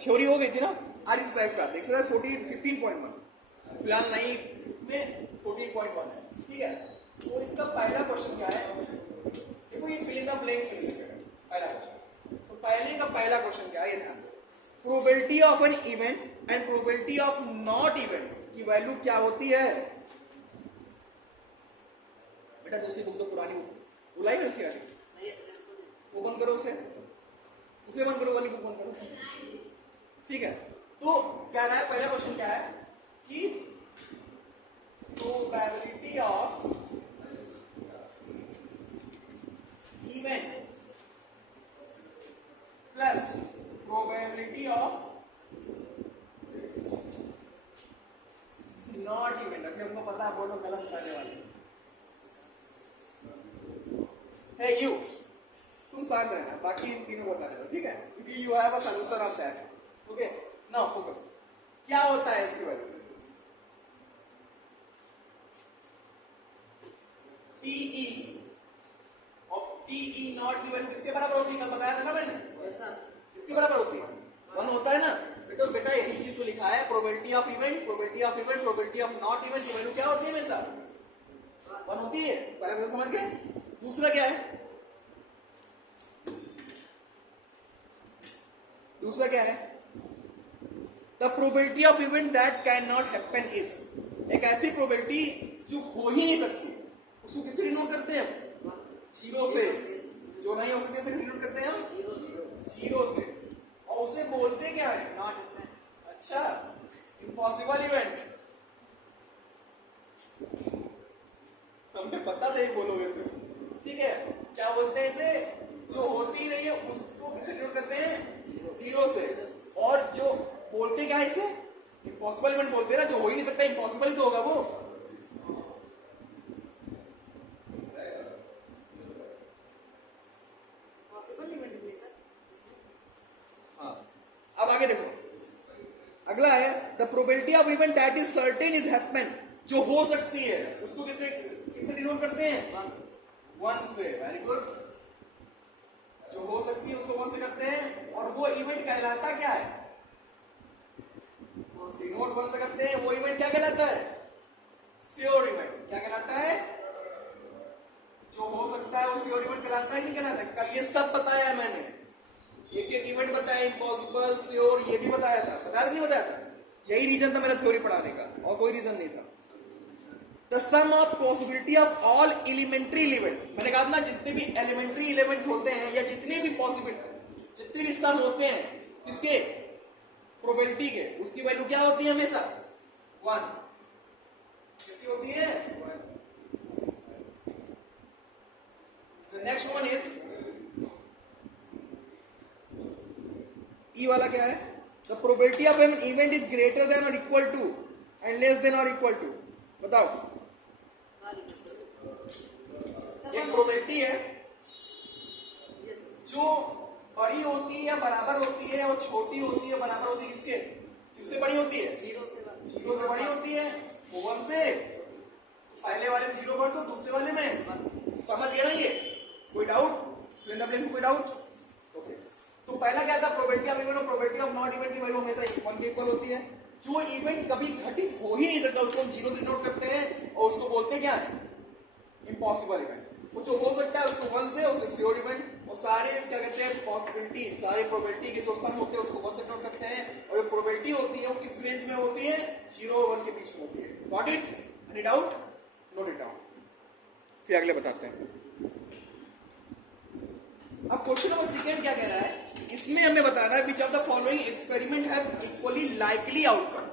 Theory हो गई थी ना। आज एक्सरसाइज का एक्सरसाइज 15.1 फिलहाल नहीं में 14.1 है, ठीक है। तो इसका पहला क्वेश्चन क्या है, देखो ये फिल इन द ब्लैंक्स नहीं लिखेगा पहला क्वेश्चन। तो पहले का पहला क्वेश्चन क्या है, ये ध्यान दो। Probability of an event and probability of not event की वैल्यू क्या होती है? बेटा दूसरी बुक तो पुरानी बुक बुलाई है उसी वाली, वो बंद करो उसे बंद करो, वाली बुक बंद करो, ठीक है। तो क्या रहा है, पहला क्वेश्चन क्या है कि probability of event plus probability of not event. अभी हमको पता है बोलो गलत बताने वाले है यू, तुम शांत रहना, बाकी इन तीनों बताने दो, ठीक है, क्योंकि you have a solution of that. Okay now focus, क्या होता है इसकी वैल्यू टीई और टीई नॉट की वैल्यू किसके बराबर होती है? कल बताया था ना मैंने, किसके बराबर होती है? 1 होता है ना बेटा यही चीज तो लिखा है, probability of event, probability of event, probability of not event की वैल्यू क्या होती है हमेशा? 1 होती है। पहले समझ गए। दूसरा क्या है, दूसरा क्या है, the probability of event that can not happen is, एक ऐसी प्रोबेबिलिटी जो हो ही नहीं सकती, उसको किससे डिनोट करते हैं? 0 से। जो नहीं हो सकती उसे डिनोट करते हैं हम 0 से। और उसे बोलते क्या है? Not happen. अच्छा, इम्पॉसिबल इवेंट। हमें पता नहीं बोलोगे तुम, ठीक है। क्या बोलते हैं इसे? जो होती नहीं है उसको किससे डिनोट करते हैं? 0 से। और जो बोलते क्या है इसे? इम्पॉसिबल इवेंट बोलते हैं ना, जो हो ही नहीं सकता, इम्पॉसिबल तो होगा वो। हाँ, अब आगे देखो, अगला है the probability of event that is certain is happen, जो हो सकती है उसको किससे डिनोट करते हैं? 1 से। Very good. जो हो सकती है उसको 1 से करते हैं, और वो इवेंट कहलाता क्या है? डिनोट 1 से करते हैं, वो इवेंट क्या कहलाता है? Sure event. क्या कहलाता है? जो हो सकता है वो श्योर इवेंट कहलाता है, नहीं कहलाता? कल ये सब बताया है मैंने, एक एक इवेंट बताया, इम्पॉसिबल, श्योर, ये भी बताया था, बताया कि नहीं बताया था? यही रीजन था मेरा थ्योरी पढ़ाने का, और कोई रीजन नहीं था। The sum of possibility of all elementary event, मैंने कहा ना जितने भी एलिमेंट्री इवेंट होते हैं या जितने भी पॉसिबल, जितने भी सम होते हैं किसके? प्रोबेबिलिटी के, उसकी वैल्यू क्या होती है हमेशा? 1। कितनी होती है? The next one is E वाला क्या है? The probability of an event is greater than और equal to and less than और इक्वल टू। बताओ, एक प्रोबेबिलिटी है जो बड़ी होती है या बराबर होती है, और छोटी होती है बराबर होती है किसके? किससे बड़ी होती है? 0 से बड़ी होती है, वो 1 से। पहले वाले में 0 कर दो, दूसरे वाले में। समझ गया ना ये? कोई डाउट? कोई डाउट? ओके। तो पहला क्या था? प्रोबेबिलिटी ऑफ इवेंट और प्रोबेबिलिटी ऑफ नॉट इवेंट की वैल्यू हमेशा 1 के इक्वल होती है। जो इवेंट कभी घटित हो ही नहीं सकता उसको हम 0 से डिनोट करते हैं, और उसको बोलते क्या है? Impossible event. वो जो हो सकता है उसको 1 से, उसे श्योर इवेंट, और सारे क्या कहते हैं पॉसिबिलिटी, सारे प्रोबेबिलिटी के जो सम होते हैं उसको 1 से डिनोट करते हैं। और जो प्रोबेबिलिटी होती है वो किस रेंज में होती है? 0 और 1 के बीच में होती है। Got it? Any doubt? Note it down, फिर अगले बताते हैं। अब क्वेश्चन नंबर 2 क्या कह रहा है? इसमें हमें बताना है which of the following experiment have equally likely outcome,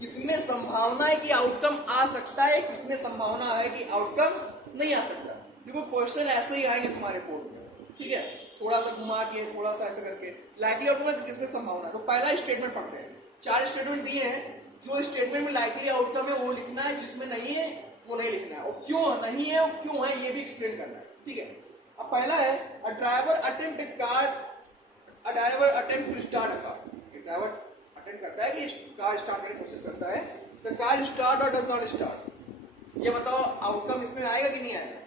किसमें संभावना है कि आउटकम आ सकता है, किसमें संभावना है कि आउटकम नहीं आ सकता। देखो क्वेश्चन ऐसे ही आएंगे तुम्हारे बोर्ड में, ठीक है, थोड़ा सा घुमा के, थोड़ा सा ऐसे करके। लाइकली आउटकम में किसमें संभावना है? तो पहला स्टेटमेंट पढ़ते हैं। 4 स्टेटमेंट दिए हैं, जो स्टेटमेंट में लाइकली आउटकम है वो लिखना है, जिसमें नहीं है वो नहीं लिखना है, और क्यों नहीं है और क्यों है ये भी एक्सप्लेन करना है, ठीक है। अब पहला है a driver attempt to start a car. Driver attempt करता है कि कार स्टार्ट करने की कोशिश करता है। द कार स्टार्ट और डज नॉट स्टार्ट। ये बताओ आउटकम इसमें आएगा कि नहीं आएगा?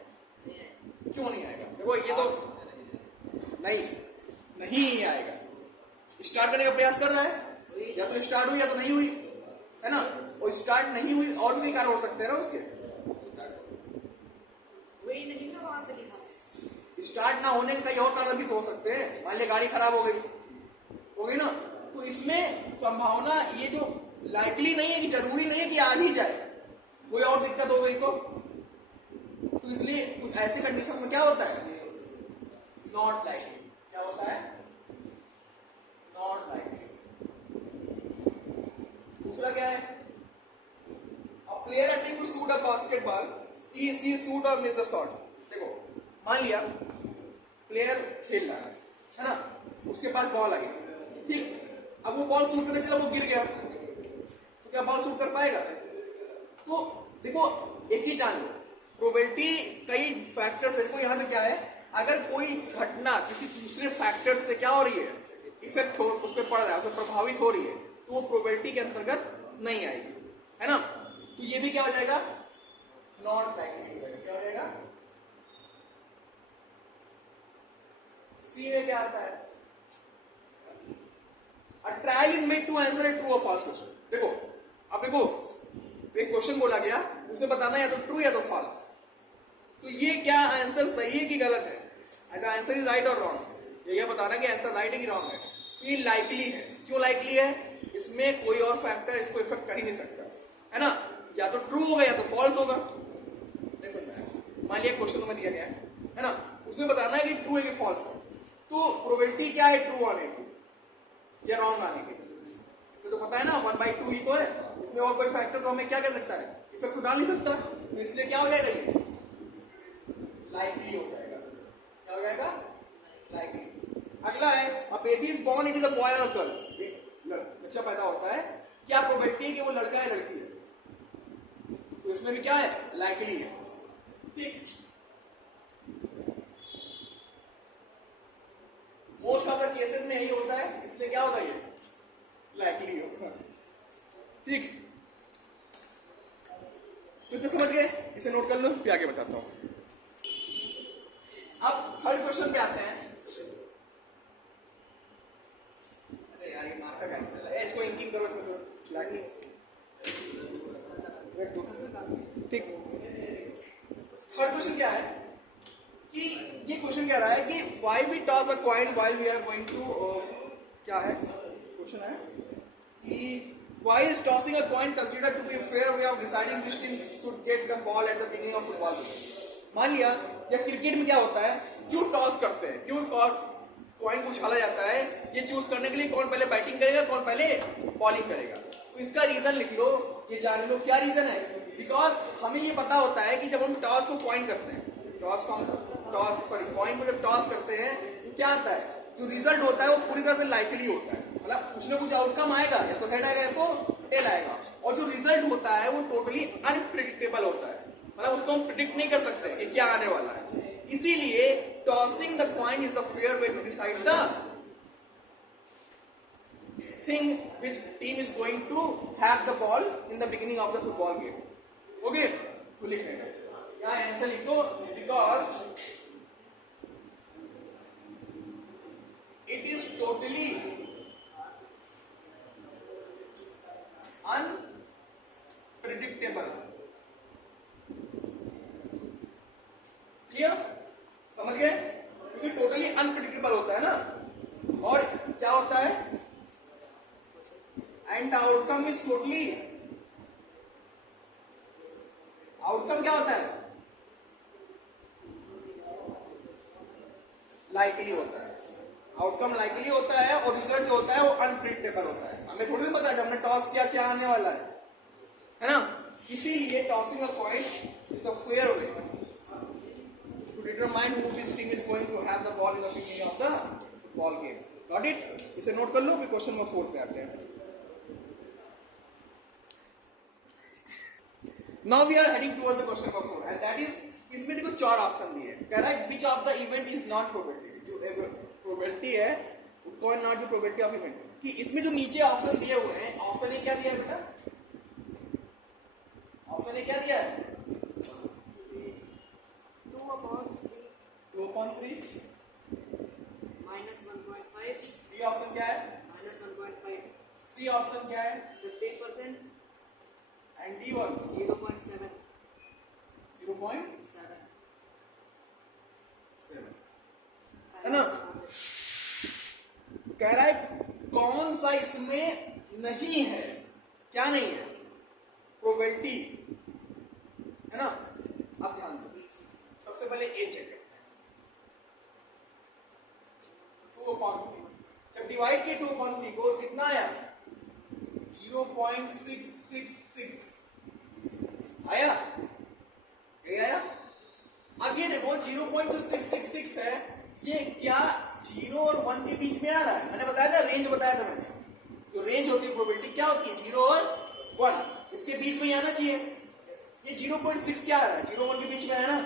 क्यों नहीं आएगा? देखो ये तो नहीं आएगा। स्टार्ट करने का प्रयास कर रहा है, या तो स्टार्ट हुई या तो नहीं हुई, है ना। और स्टार्ट नहीं हुई और भी कारण हो सकते हैं ना उसके, स्टार्ट ना होने का कई और कारण भी तो हो सकते हैं। मान लिया गाड़ी खराब हो गई ना, तो इसमें संभावना ये जो लाइकली नहीं है कि जरूरी नहीं है कि आ ही जाए, कोई और दिक्कत हो गई तो इसलिए कुछ ऐसे कंडीशन में क्या होता है, नॉट लाइकली। क्या होता है, नॉट लाइकली। दूसरा क्या है, a player attempt to shoot a basketball, he shoot और मिस द शॉट। देखो मान लिया प्लेयर खेल रहा है ना, उसके पास बॉल आई, ठीक, अब वो बॉल शूट करने चला, वो गिर गया, तो क्या बॉल शूट कर पाएगा? तो देखो एक चीज जान लो, प्रोबेबिलिटी कई फैक्टर्स है। देखो यहाँ पे क्या है, अगर कोई घटना किसी दूसरे फैक्टर से क्या हो रही है, इफेक्ट हो, उस पर पड़ रहा है, उस पर प्रभावित हो रही है, तो वो प्रोबेबिलिटी के अंतर्गत नहीं आएगी, है ना। तो ये भी क्या हो जाएगा, नॉट लाइकली हो जाएगा। क्या हो जाएगा, सी में क्या आता है, A trial is made to answer a true or false question। देखो अब देखो एक क्वेश्चन बोला गया, उसे बताना या तो ट्रू या तो फॉल्स, तो ये क्या आंसर सही है कि गलत है, अगर आंसर इज राइट और रॉन्ग, ये क्या बताना कि आंसर राइट है कि रॉन्ग है। तो ये लाइकली है, क्यों लाइकली है, इसमें कोई और फैक्टर इसको इफेक्ट कर ही नहीं सकता, है ना, या तो ट्रू होगा या तो फॉल्स होगा। नहीं समझा, मान लिया क्वेश्चन में दिया गया है ना, उसमें बताना है कि ट्रू है कि फॉल्स है, तो प्रोबेबिलिटी क्या है ट्रू आने की या रॉन्ग आने की, इसमें तो पता है ना 1/2 ही तो है, इसमें और कोई फैक्टर तो हमें क्या कर सकता है, इफेक्ट तो डाल नहीं सकता, तो इसलिए क्या हो जाएगा, ये लाइकली हो जाएगा। क्या हो जाएगा, लाइकली। अगला है, a baby is born, it is a boy और गर्ल, एक बच्चा पैदा होता है, क्या प्रोबेबिलिटी है कि वो लड़का है लड़की है, तो इसमें भी क्या है, लाइकली है, ठीक। मोस्ट ऑफ द केसेस में यही होता है, इसलिए क्या होगा, ये लाइकली होगा, ठीक। तो इतना समझ गए, इसे नोट कर लो, फिर आगे बताता हूं। अब थर्ड क्वेश्चन पे आते हैं। अरे यार ये मार्का क्या निकला है, इसको इंकिंग करो, इसमें तो लाइकली, ठीक। थर्ड क्वेश्चन क्या है कि ये क्वेश्चन कह रहा है कि why we toss a coin while we are going to, क्या है क्वेश्चन है कि why is tossing a coin considered to be a fair way of deciding which team should get the ball at the beginning of football game. मान लिया या cricket में क्या होता है, क्यों टॉस करते हैं, क्यों कॉइन को उछाला जाता है, ये चूज करने के लिए कौन पहले बैटिंग करेगा कौन पहले बॉलिंग करेगा। तो इसका रीजन लिख लो, ये जान लो क्या रीजन है। बिकॉज हमें ये पता होता है कि जब हम टॉस को कॉइन करते हैं, कॉइन को जब टॉस करते हैं तो क्या आता है, जो रिजल्ट होता है वो पूरी तरह से लाइकली होता है, मतलब कुछ ना कुछ आउटकम आएगा, या तो हेड आएगा या तो टेल आएगा, और जो रिजल्ट होता है वो टोटली अनप्रिडिक्टेबल होता है, मतलब उसको हम प्रिडिक्ट नहीं कर सकते कि क्या आने वाला है। इसीलिए tossing the coin is the fair way to decide the thing which team is going to have the ball in the beginning of the football game। Okay, तो लिख लेना, यहाँ आंसर लिख दो, because it is totally unpredictable। Clear, समझ गए, क्योंकि totally unpredictable होता है ना, और क्या होता है, and outcome is totally, outcome क्या होता है, लाइकली होता है, आउटकम लाइकली होता है, और रिजल्ट जो होता है वो अनप्रिडिक्टेबल होता है। हमें थोड़ी पता है जब हमने टॉस किया क्या आने वाला है ना। इसीलिए tossing a coin is a fair way to determine who this team is going to have the ball in the beginning of the football game. Got it, इसे नोट कर लो, फिर क्वेश्चन नंबर 4 पे आते हैं। Now we are heading towards the question number 4 and that is, इसमें देखो 4 option दिए हैं, कह रहा है which of the event is not probability, जो प्रोबेबिलिटी है कौन not the probability of event, कि इसमें जो नीचे ऑप्शन दिए हुए हैं, ऑप्शन ए क्या दिया है बेटा, ऑप्शन ए क्या दिया है, 2/3 -1.5, बी ऑप्शन क्या है सी ऑप्शन क्या है? 15%. And D one 0.7. 0.7 7. है ना? कह रहा है कौन सा इसमें नहीं है, क्या नहीं है? प्रोबेबिलिटी, है ना? अब ध्यान दो, सबसे पहले ए चेक करते हैं। 2/3 जब डिवाइड किए 2/3 को कितना आया? 0.666 आया, ये आया। अब ये देखो 0.666 है, ये क्या 0 और 1 के बीच में आ रहा है? मैंने बताया था, रेंज बताया था मैंने। जो रेंज होती है प्रोबेबिलिटी क्या होती है? 0 और 1, इसके बीच में ही आना चाहिए। ये 0.6 क्या आ रहा है? 0 1 के बीच में है ना?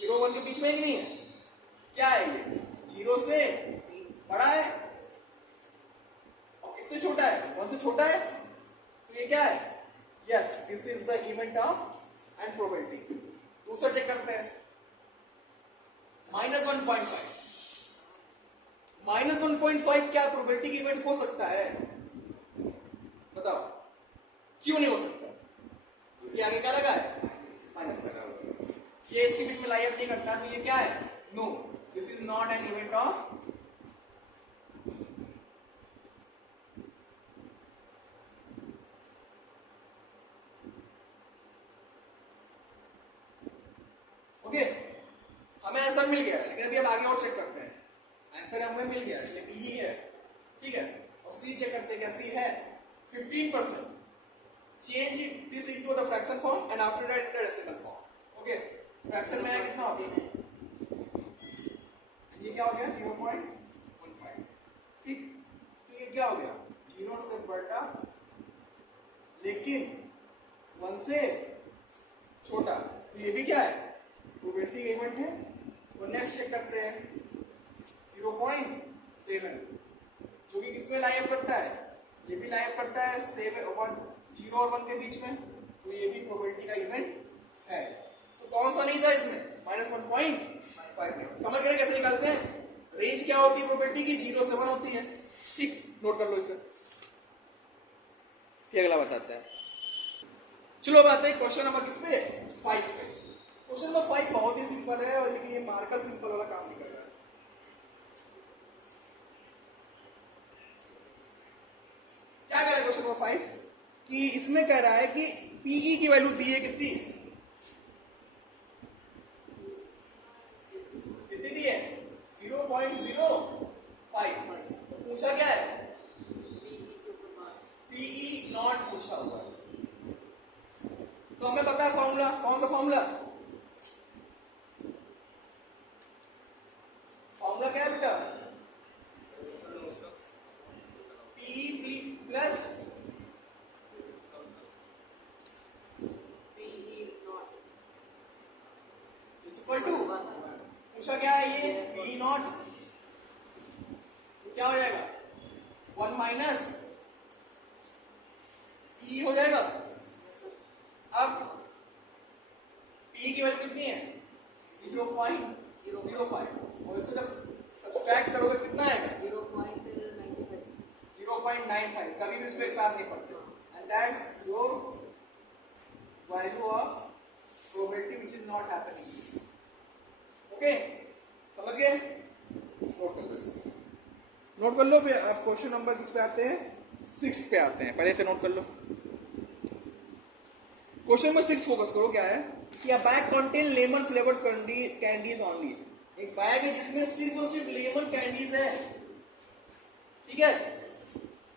0 1 के बीच में ही नहीं है, क्या है ये? 0 से बड़ा है और किससे छोटा है? 1 से छोटा है, तो ये क्या है? Yes, this is the event of and probability. दूसरा चेक करते हैं, -1.5। -1.5 क्या प्रोबेबिलिटी की इवेंट हो सकता है? बताओ, क्यों नहीं हो सकता? क्योंकि आगे क्या लगा है? माइनस लगा हुआ। ये इसके बीच में लाइअप नहीं करता, तो ये क्या है? No, this is not an event of okay. हमें आंसर मिल गया, लेकिन अभी हम आगे और चेक करते हैं। आंसर हमें मिल गया, ये बी ही है, ठीक है। और सी चेक करते हैं, क्या सी है? 15%। Change this into the fraction form and after that in the decimal form. Okay, fraction में आया कितना हो गया? ये क्या हो गया? 0.15, ठीक। तो ये क्या हो गया? 0 से बड़ा लेकिन 1 से छोटा, तो ये भी क्या है? प्रोबेबिलिटी इवेंट है। और नेक्स्ट चेक करते हैं 0.7, जो कि किसमें लाइअप करता है? ये भी लाइअप करता है 7 और 0 और 1 के बीच में, तो ये भी प्रोबेबिलिटी का इवेंट है। तो कौन सा नहीं था इसमें? -1.5। समझ गए कैसे निकालते हैं? रेंज क्या होती है प्रोबेबिलिटी की? 0 से 1 होती है, ठीक। नोट कर लो इसे, फिर अगला बताते हैं। चलो अब आते हैं क्वेश्चन नंबर किस पे? 5 पे। क्वेश्चन नंबर 5 बहुत ही सिंपल है, और लेकिन ये मार्कर सिंपल वाला काम नहीं कर रहा है। क्या कह रहा है क्वेश्चन नंबर 5 कि इसमें कह रहा है कि पीई की वैल्यू दी है, कितनी कितनी दी है? 0.05। तो पूछा क्या है? पीई नॉट पूछा हुआ है। तो हमें पता है फॉर्मूला, कौन सा फॉर्मूला? फॉर्मूला क्या है बेटा? पी प्लस इक्वल टू, पूछा क्या है ये? पी नॉट, तो क्या हो जाएगा? 1 माइनस ई हो जाएगा। अब पी की वैल्यू कितनी है? 0.05, और इसको जब सब्सट्रैक्ट करोगे कितना आएगा? 0.95। कभी भी इसको एक साथ नहीं पढ़ते, and that's your value of probability which is not happening. Okay, समझ गए? नोट कर लो, नोट कर लो। अब क्वेश्चन नंबर किस पे आते हैं? 6 पे आते हैं, पहले से नोट कर लो। क्वेश्चन नंबर 6 फोकस करो, क्या है कि अ bag contain lemon flavoured candies only. एक बैग है जिसमें सिर्फ और सिर्फ लेमन कैंडीज है, ठीक है।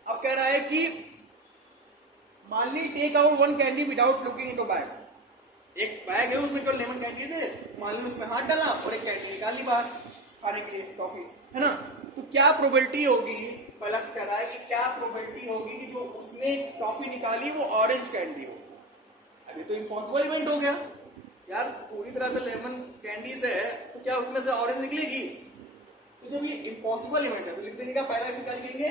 अब कह रहा है कि मान ली take out 1 candy without looking into bag. एक बैग है, उसमें केवल लेमन कैंडीज है, मान ली उसमें हाथ डाला और एक कैंडी निकाली बाहर खाने के लिए, टॉफी, है ना। तो क्या प्रोबेबिलिटी होगी? पहला कह रहा है कि क्या प्रोबेबिलिटी होगी कि जो उसने टॉफी निकाली वो ऑरेंज कैंडी हो। अभी तो इम्पॉसिबल इवेंट हो गया यार, पूरी तरह से लेमन कैंडीज है, तो क्या उसमें से ऑरेंज निकलेगी? तो जब ये इम्पॉसिबल इवेंट है तो लिख देंगे, पहला इसका लिखेंगे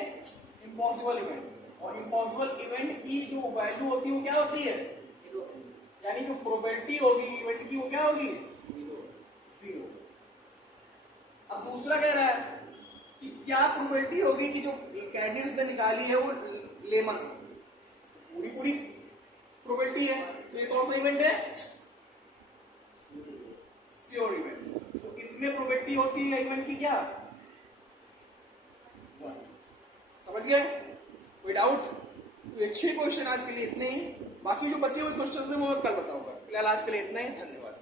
इम्पॉसिबल इवेंट। और इम्पॉसिबल इवेंट की जो वैल्यू होती है वो क्या होती है? यानी जो प्रोबेबिलिटी होगी इवेंट की वो क्या होगी? 0। अब दूसरा कह रहा है कि क्या प्रोबेबिलिटी होगी कि जो कैंडी उसने निकाली है वो लेमन, पूरी पूरी प्रोबेबिलिटी है। तो ये कौन सा इवेंट है? Sure event. तो इसमें प्रोबेबिलिटी होती है इवेंट की क्या? समझ गए? कोई डाउट? तो ये 6 क्वेश्चन आज के लिए इतने ही। बाकी जो बचे हुए क्वेश्चन है वो मैं कल बताऊंगा। फिलहाल आज के लिए इतना ही। धन्यवाद।